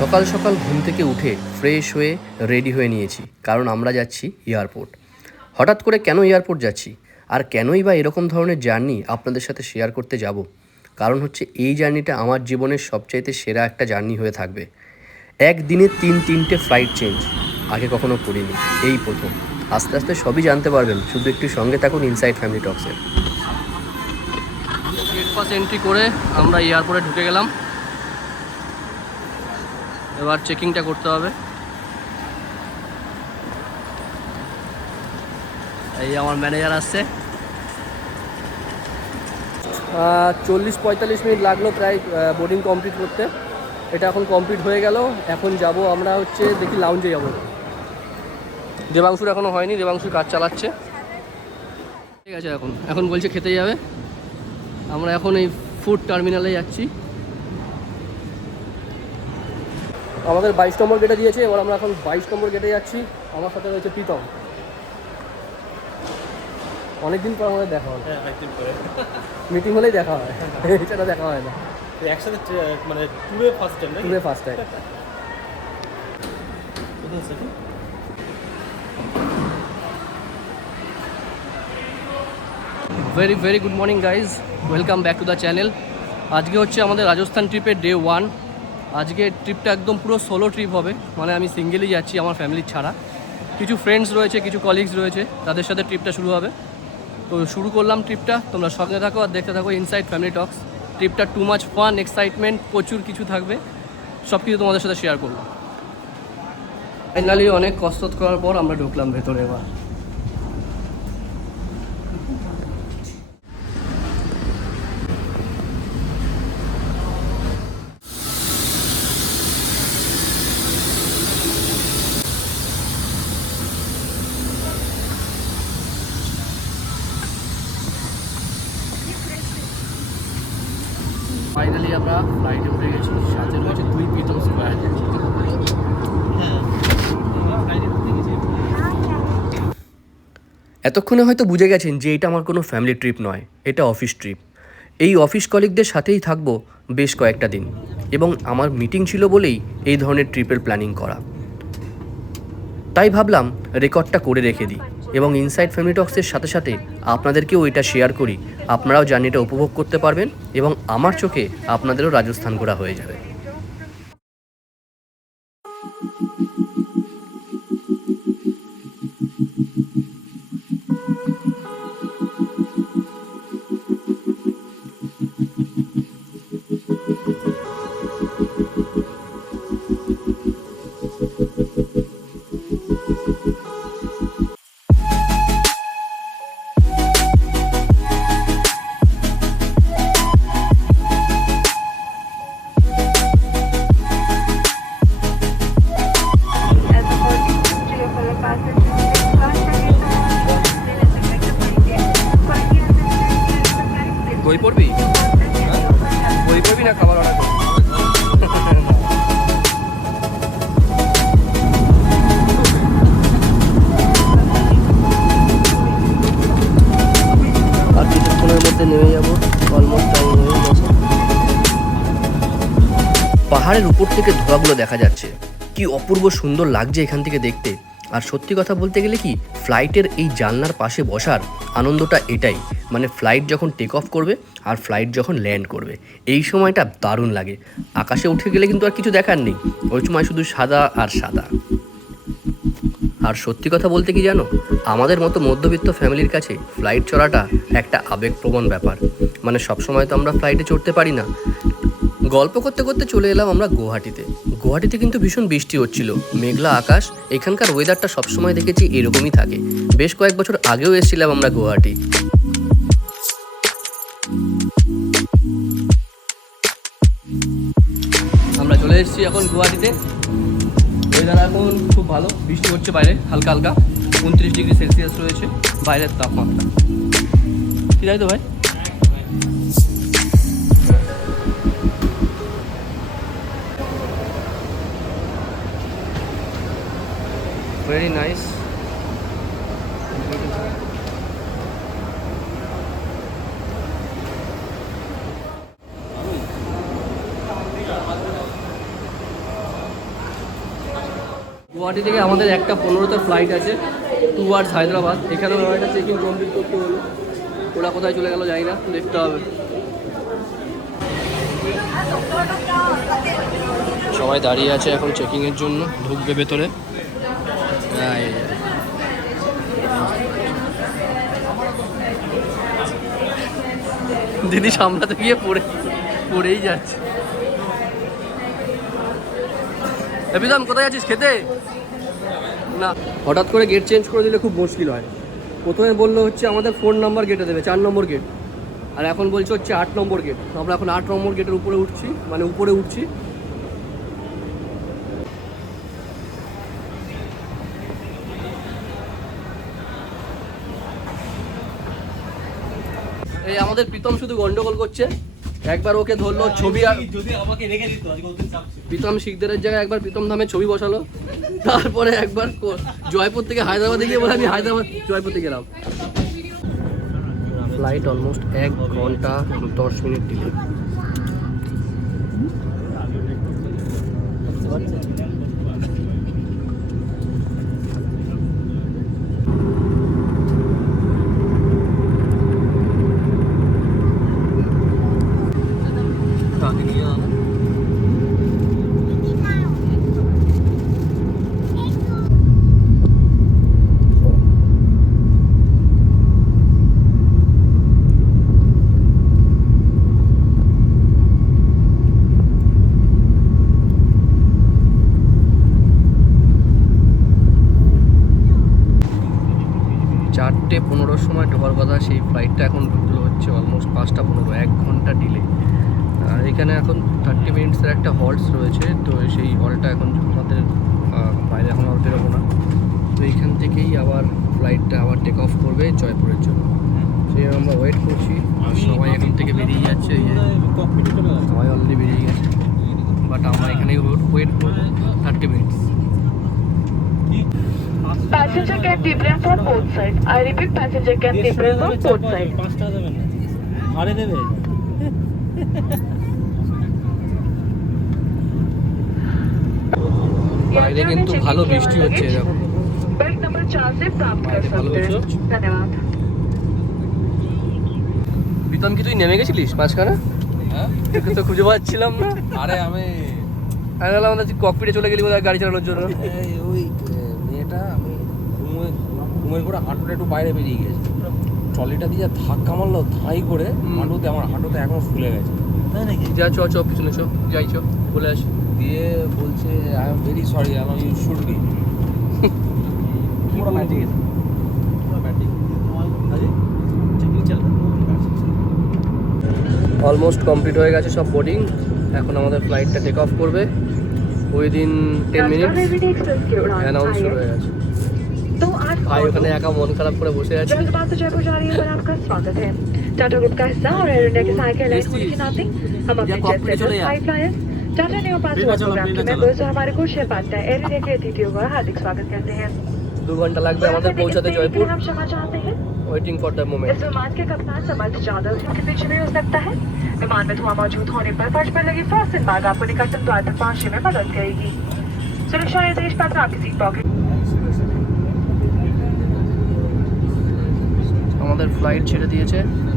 সকাল সকাল ঘুম থেকে উঠে ফ্রেশ হয়ে রেডি হয়ে নিয়েছি, কারণ আমরা যাচ্ছি এয়ারপোর্ট হঠাৎ করে কেন এয়ারপোর্ট যাচ্ছি? আর কেনই বা এরকম ধরনের জার্নি আপনাদের সাথে শেয়ার করতে যাব? কারণ হচ্ছে এই জার্নিটা আমার জীবনের সবচাইতে সেরা একটা জার্নি হয়ে থাকবে। একদিনে তিন তিনটে ফ্লাইট চেঞ্জ আগে কখনো করিনি, এই প্রথম। আস্তে আস্তে সবই জানতে পারবেন, শুধু একটু সঙ্গে থাকুন ইনসাইড ফ্যামিলি টক্সের পাস এন্ট্রি করে আমরা এয়ারপোর্টে ঢুকে গেলাম। এবার চেকিংটা করতে হবে। এই আমার ম্যানেজার আসছে। চল্লিশ পঁয়তাল্লিশ মিনিট লাগল প্রায় বোর্ডিং কমপ্লিট করতে। এটা এখন কমপ্লিট হয়ে গেল। এখন যাব আমরা হচ্ছে দেখি লাউঞ্জে যাব। দেবাংশুর এখনও হয়নি দেবাংশুর কাজ চালাচ্ছে। ঠিক আছে এখন। এখন বলছে খেতে যাবে। আমরা এখন এই ফুড টার্মিনালে যাচ্ছি। আমাদের বাইশ নম্বর গেটে দিয়েছে এবার আমরা এখন বাইশ নম্বর গেটে যাচ্ছি। আমার সাথে রয়েছে প্রীতম। অনেকদিন পর আমাদের দেখা হয়। হ্যাঁ মিটিং হলেই দেখা হয়। এছাড়া দেখা হয় না। একসাথে মানে ফার্স্ট টাইম নাকি? First time very very good morning guys welcome back to the channel আজকে হচ্ছে আমাদের রাজস্থান ট্রিপের ডে ওয়ান আজকে ট্রিপটা একদম পুরো সোলো ট্রিপ হবে। মানে আমি সিঙ্গেলই যাচ্ছি আমার ফ্যামিলির ছাড়া। কিছু ফ্রেন্ডস রয়েছে, কিছু কলিগস রয়েছে, তাদের সাথে ট্রিপটা শুরু হবে। তো শুরু করলাম ট্রিপটা তোমরা সঙ্গে থাকো আর দেখতে থাকো ইনসাইড ফ্যামিলি টক্স ট্রিপটা টু মাচ ফান এক্সাইটমেন্ট প্রচুর কিছু থাকবে। সব কিছু তোমাদের সাথে শেয়ার করব ফাইনালি অনেক কষ্ট করার পর আমরা ঢুকলাম ভেতরে এবার। ফাইনালি আমরা ফ্লাইটে উঠে গেছি। সাথে রয়েছে দুই পিটল স্কোয়ার এতক্ষণে হয়তো বুঝে গেছেন যে এটা আমার কোনো ফ্যামিলি ট্রিপ নয়, এটা অফিস ট্রিপ এই অফিস কলিগদের সাথেই থাকব বেশ কয়েকটা দিন। এবং আমার মিটিং ছিল বলেই এই ধরনের ট্রিপের প্ল্যানিং করা। তাই ভাবলাম রেকর্ডটা করে রেখে দিই। এবং ইনসাইড ফ্যামিলি সাথে সাথে আপনাদেরকেও এটা শেয়ার করি। আপনারাও জার্নিটা উপভোগ করতে পারবেন এবং আমার চোখে আপনাদেরও রাজস্থান ঘোরা হয়ে যাবে। পাহাড়ের উপর থেকে ধোঁয়াগুলো দেখা যাচ্ছে। কি অপূর্ব সুন্দর লাগছে এখান থেকে দেখতে। আর সত্যি কথা বলতে গেলে কি ফ্লাইটের এই জানলার পাশে বসার আনন্দটা এটাই। মানে ফ্লাইট যখন টেক অফ করবে, আর ফ্লাইট যখন ল্যান্ড করবে। এই সময়টা দারুণ লাগে। আকাশে উঠে গেলে কিন্তু আর কিছু দেখার নেই। ওই সময় শুধু সাদা আর সাদা। আর সত্যি কথা বলতে কি জানো, আমাদের মতো মধ্যবিত্ত ফ্যামিলির কাছে ফ্লাইট চড়াটা একটা আবেগপ্রবণ ব্যাপার। মানে সবসময় তো আমরা ফ্লাইটে চড়তে পারি না। গল্প করতে করতে চলে এলাম আমরা গুয়াহাটিতে। গুয়াহাটিতে কিন্তু ভীষণ বৃষ্টি হচ্ছিল। মেঘলা আকাশ, এখানকার ওয়েদারটা সবসময় দেখেছি এরকমই থাকে। বেশ কয়েক বছর আগেও এসেছিলাম আমরা গুয়াহাটি। আমরা চলে এসেছি এখন গুয়াহাটিতে। ওয়েদার এখন খুব ভালো, বৃষ্টি হচ্ছে বাইরে, হালকা হালকা। উনত্রিশ ডিগ্রি সেলসিয়াস রয়েছে, বাইরের তাপমাত্রা। ঠিক আছে তো ভাই? Very nice. গুয়াহাটি থেকে আমাদের একটা পনেরোতে ফ্লাইট আছে টু আওয়ার্স হায়দ্রাবাদ। এখানে একটা চেকিং কমপ্লিট করতে হলো। ওরা কোথায় চলে গেল জানি না, দেখতে হবে। সবাই দাঁড়িয়ে আছে এখন চেকিংয়ের জন্য, ঢুকবে ভেতরে। দিদি সামলাতে গিয়ে পড়ে, পড়েই যাচ্ছে। এবিদাম কোথায় আছিস? খেতে? না। হঠাৎ করে গেট চেঞ্জ করে দিলে খুব মুশকিল হয়। প্রথমে বলল হচ্ছে আমাদের ফোন নাম্বার গেটে দেবে, চার নম্বর গেট আর এখন বলছে হচ্ছে আট নম্বর গেট আমরা এখন আট নম্বর গেটের উপরে উঠছি মানে উপরে উঠছি। এই আমাদের প্রীতম শুধু গন্ডগোল করছে। একবার ওকে ধরলো ছবি প্রীতম শিখদারের জায়গায় একবার প্রীতম ধামে ছবি বসালো। তারপরে একবার জয়পুর থেকে হায়দ্রাবাদে গিয়ে বলে আমি হায়দ্রাবাদ জয়পুর থেকে গেলাম ফ্লাইট অলমোস্ট এক ঘণ্টা দশ মিনিট ডিলে 咋跟你一 হল্টস রয়েছে তো সেই হলটা এখন আমাদের বাইরে এখন আর বেরোবো না। তো এইখান থেকেই আবার ফ্লাইটটা আবার টেক অফ করবে জয়পুরের জন্য। সেই আমরা ওয়েট করছি আর সবাই এখান থেকে বেরিয়ে যাচ্ছে এই সবাই অলরেডি বেরিয়ে গেছে। বাট আমরা এখানেই ওয়েট করব thirty minutes Passenger can debrief on both sides. I repeat, passenger can debrief on both sides. দেবে। বাইরে কিন্তু ভালো বৃষ্টি হচ্ছে এরকম। প্রীতম কি তুই নেমে গেছিলিস মাঝখানে? হ্যাঁ? তো খুঁজে পাচ্ছিলাম না। আরে আমি আমি বললাম আমাদের ককপিটে চলে গেলি গাড়ি চালানোর জন্য। ওই মেয়েটা আমি ঘুমে ঘুমের করে হাঁটুটা একটু বাইরে বেরিয়ে গেছে ট্রলিটা দিয়ে ধাক্কা মারলো ধাই করে। হাঁটুতে আমার হাঁটুতে এখনও ফুলে গেছে। তাই নাকি? যা চ চ পিছনে চ যাই চ বলে আসি। দিয়ে বলছে I am very sorry I you should be পুরো ম্যাজিক পুরো ম্যাজিক আরে চেকিং চল অলমোস্ট কমপ্লিট হয়ে গেছে সব বোর্ডিং এখন আমাদের ফ্লাইটটা টেক অফ করবে within ten minutes Rajdhani express की उड़ान অ্যানাউন্স শুরু चाहिए হয়ে গেছে दो आठ ভাই ওখানে একা মন খারাপ করে বসে আছে जल्दबाज से जयपुर जा रही है पर आपका स्वागत है टाटा ग्रुप का हिस्सा और एयर इंडिया के सहायक एयरलाइन होने के नाते हम अपने या जेट कॉकपिट चले सेटर्स यार। High flyers Tata new pass plane चलो, प्रोग्राम के प्लेन चलो। मेंबर्स और हमारे कुछ शेफाता एयर इंडिया के अतिथियों का हार्दिक स्वागत करते हैं দু ঘন্টা লাগবে আমাদের পৌঁছাতে इस देरी के জয়পুর लिए हम क्षमा चाहते हैं ওয়েটিং ফর দ্য মোমেন্ট इस विमान के कप्तान समर्थ जादव के पीछे नहीं हो सकता है विमान में धुआं मौजूद होने पर फर्श पर लगी फ्रॉस्टिंग मार्ग आपको निकटतम द्वार तक पहुंचने में मदद करेगी सुरक्षा निर्देश पत्र आपकी सीट पॉकेट আমাদের ফ্লাইট ছেড়ে দিয়েছে কিন্তু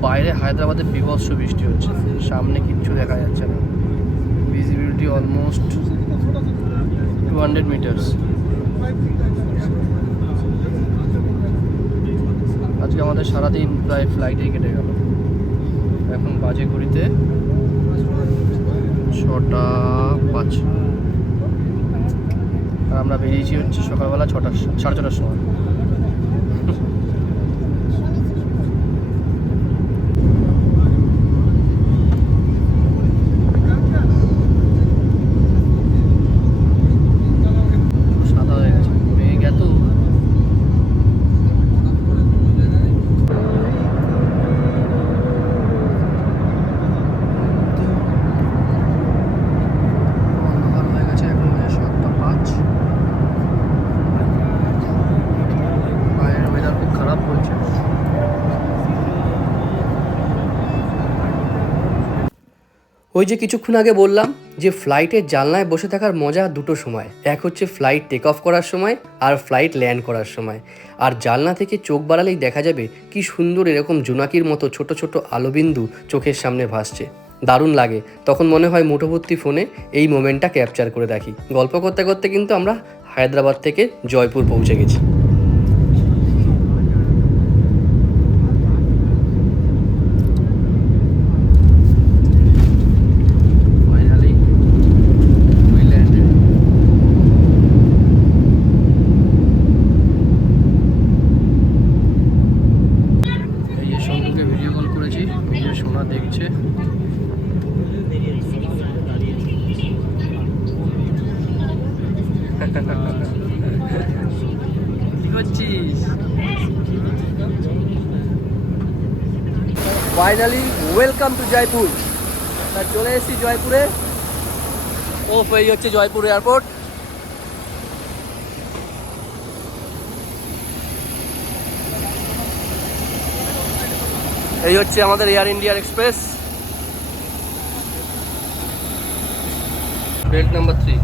বাইরে হায়দ্রাবাদে বিভৎস বৃষ্টি হচ্ছে। সামনে কিচ্ছু দেখা যাচ্ছে না। Visibility almost two hundred metres আজকে আমাদের সারাদিন প্রায় ফ্লাইটেই কেটে গেল। এখন বাজে ঘড়িতে ছটা পাঁচ। আর আমরা বেরিয়েছি হচ্ছে সকালবেলা ছটার স- সাড়ে ছটার সময় সাদা হয়ে গেছে মেঘ এত অন্ধকার হয়ে গেছে এখন বাজে সাতটা পাঁচ ওই যে কিছুক্ষণ আগে বললাম যে ফ্লাইটের জানলায় বসে থাকার মজা দুটো সময়। এক হচ্ছে ফ্লাইট টেক অফ করার সময় আর ফ্লাইট ল্যান্ড করার সময়। আর জানলা থেকে চোখ বাড়ালেই দেখা যাবে কি সুন্দর এরকম জোনাকির মতো ছোট ছোট আলোবিন্দু চোখের সামনে ভাসছে। দারুণ লাগে। তখন মনে হয় মুঠোভর্তি ফোনে এই মোমেন্টটা ক্যাপচার করে রাখি গল্প করতে করতে কিন্তু আমরা হায়দ্রাবাদ থেকে জয়পুর পৌঁছে গেছি Finally, we landed. এই যে সন্তুকে ভিডিও কল করেছি এই যে সোনা দেখছে কি করছিস ফাইনালি ওয়েলকাম টু জয়পুর তা চলে এসেছি জয়পুরে। ও, এই হচ্ছে জয়পুর এয়ারপোর্ট। এই হচ্ছে আমাদের এয়ার ইন্ডিয়ার এক্সপ্রেস বেল্ট নাম্বার থ্রি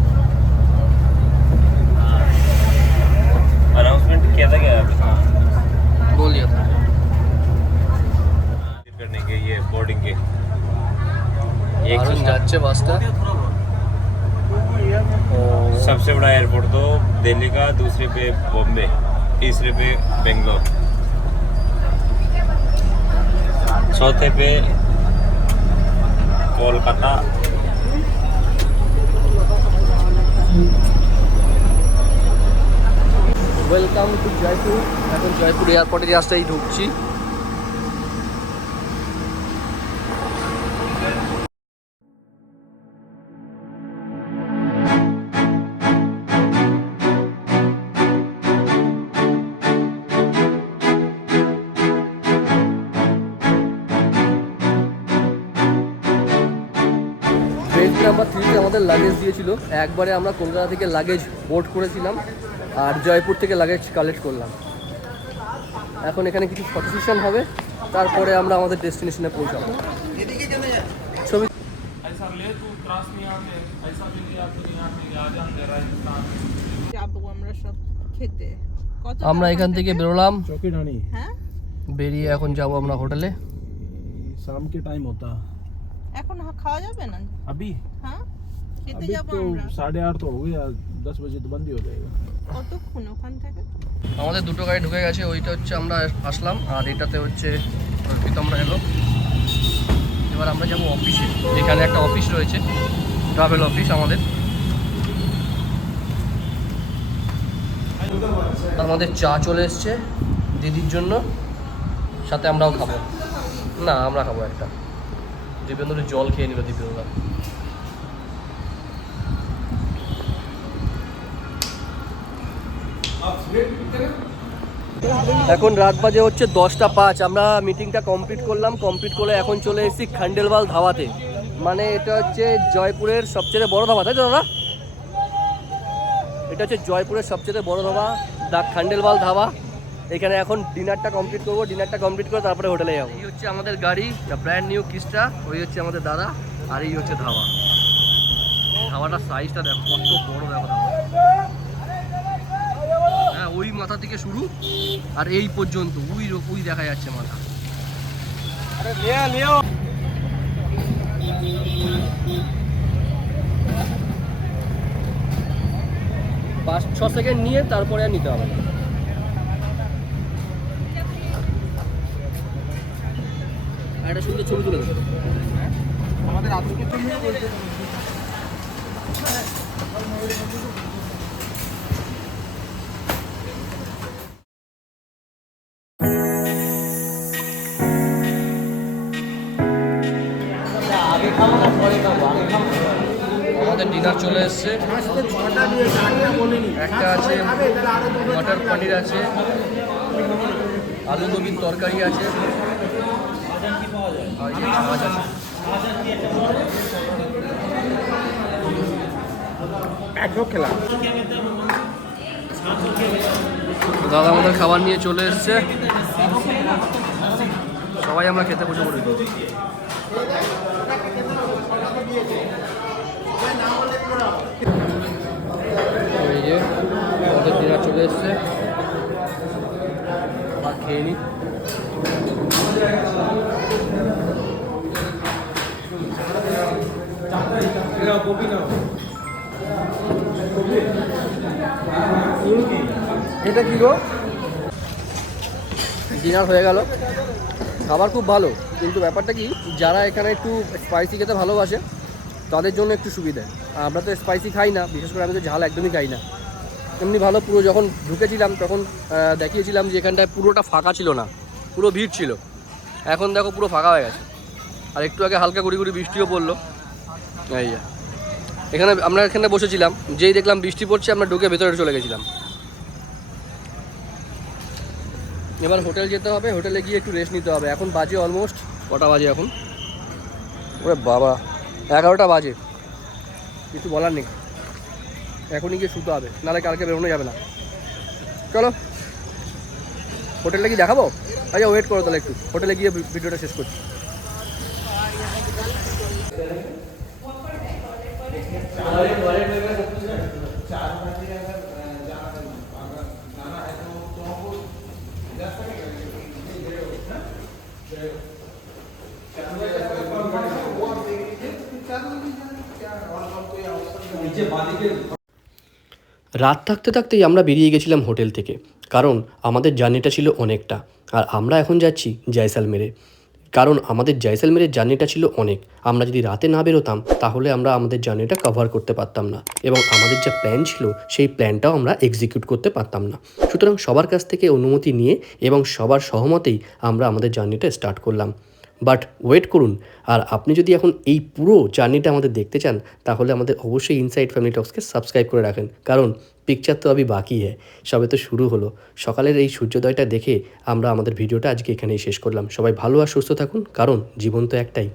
থেকে কলকাতা। ওয়েলকাম টু জয়পুর এখন জয়পুর এয়ারপোর্টে জাস্ট এই ঢুকছি। দিয়েছিল একবারে আমরা কলকাতা থেকে লাগেজ বোর্ড করেছিলাম আর জয়পুর থেকে লাগেজ কালেক্ট করলাম এখন এখানে কিছু ফটো সেশন হবে তারপরে আমরা আমাদের ডেস্টিনেশনে পৌঁছাবো ছবি যাবো আমরা সব খেতে কত আমরা টাকা এখান থেকে বেরোলাম चौकी रानी হ্যাঁ বেরিয়ে এখন যাব আমরা হোটেলে शाम के टाइम होता এখন হা- খাওয়া যাবে না अभी হ্যাঁ যাব আমরা সাড়ে আট তো হয়ে দশ বাজে তো বন্ধই হয়ে যাবে কতক্ষণ আমাদের দুটো গাড়ি ঢুকে গেছে ওইটা হচ্ছে আমরা আসলাম আর এটাতে হচ্ছে আমরা এলো। এবার আমরা যাব অফিসে এখানে একটা অফিস রয়েছে ট্রাভেল অফিস আমাদের। আমাদের চা চলে এসছে দিদির জন্য সাথে আমরাও খাব। না আমরা খাব একটা। দীপেন্দুর জল খেয়ে নিল দীপেন্দুরা এখন রাত বাজে হচ্ছে দশটা পাঁচ। আমরা মিটিংটা কমপ্লিট করলাম। কমপ্লিট করে এখন চলে এসেছি খান্ডেলওয়াল ধাবাতে। মানে এটা হচ্ছে জয়পুরের সবচেয়ে বড় ধাবা, তাই তো দাদা? এটা হচ্ছে জয়পুরের সবচেয়ে বড় ধাবা, দা খান্ডেলওয়াল ধাবা। এখানে এখন ডিনারটা কমপ্লিট করব। ডিনারটা কমপ্লিট করে তারপরে হোটেলে যাব। এই হচ্ছে আমাদের গাড়ি ব্র্যান্ড নিউ কিস্টা ওই হচ্ছে আমাদের দাদা, আর এই হচ্ছে ধাবা। ধাবাটার সাইজটা দেখো, কত বড় দেখো ধাবা। ওই মাথা থেকে শুরু আর এই পর্যন্ত। উই ওই দেখা যাচ্ছে মাথা। পাঁচ ছ সেকেন্ড নিয়ে তারপরে আর নিতে হবে। আর একটা সুন্দর ছবি তুলে দেবো। আমাদের একটা আছে মটর পনির আছে। আলু গোবির তরকারি আছে। দাদা আমাদের খাবার নিয়ে চলে এসছে। সবাই আমরা খেতে বসে পড়েছি। এই যে, আমাদের ডিনার চলে এসছে। আবার খেয়ে নিই। এটা কি গো? ডিনার হয়ে গেল। খাবার খুব ভালো, কিন্তু ব্যাপারটা কি, যারা এখানে একটু স্পাইসি খেতে ভালোবাসে তাদের জন্য একটু সুবিধা। আমরা তো স্পাইসি খাই না, বিশেষ করে আমি তো ঝাল একদমই খাই না। এমনি ভালো পুরো যখন ঢুকেছিলাম, তখন দেখিয়েছিলাম যে এখানটায় পুরোটা ফাঁকা ছিল না, পুরো ভিড় ছিল। এখন দেখো পুরো ফাঁকা হয়ে গেছে। আর একটু আগে হালকা গুড়ি গুড়ি বৃষ্টিও পড়ল। এই এখানে আমরা এখানে বসেছিলাম, যেই দেখলাম বৃষ্টি পড়ছে, আমরা ঢুকে ভেতরে চলে গেছিলাম। এবার হোটেল যেতে হবে, হোটেলে গিয়ে একটু রেস্ট নিতে হবে। এখন বাজে অলমোস্ট কটা বাজে এখন? ওরে বাবা। এগারোটা বাজে। কিছু বলার নেই। এখনই গিয়ে শুতে হবে, নাহলে কালকে বেরোনো যাবে না। চলো। হোটেলটা কি দেখাবো? আচ্ছা ওয়েট করো তাহলে একটু। হোটেলে গিয়ে ভিডিওটা শেষ করছি। রাত থাকতে থাকতেই আমরা বেরিয়ে গেছিলাম হোটেল থেকে, কারণ আমাদের জার্নিটা ছিল অনেকটা। আর আমরা এখন যাচ্ছি জয়সালমেরে, কারণ আমাদের জয়সালমেরের জার্নিটা ছিল অনেক। আমরা যদি রাতে না বেরোতাম, তাহলে আমরা আমাদের জার্নিটা কভার করতে পারতাম না, এবং আমাদের যা প্ল্যান ছিল, সেই প্ল্যানটাও আমরা এক্সিকিউট করতে পারতাম না। সুতরাং সবার কাছ থেকে অনুমতি নিয়ে এবং সবার সহমতেই আমরা আমাদের জার্নিটা স্টার্ট করলাম। বাট ওয়েট করুন। আর আপনি যদি এখন এই পুরো জার্নিটা আমাদের দেখতে চান, তাহলে আমাদের অবশ্যই ইনসাইড ফ্যামিলি টক্সকে সাবস্ক্রাইব করে রাখেন। কারণ পিকচার তো আমি বাকি হ্যাঁ সবে তো শুরু হলো। সকালের এই সূর্যোদয়টা দেখে আমরা আমাদের ভিডিওটা আজকে এখানেই শেষ করলাম। সবাই ভালো আর সুস্থ থাকুন, কারণ জীবন তো একটাই।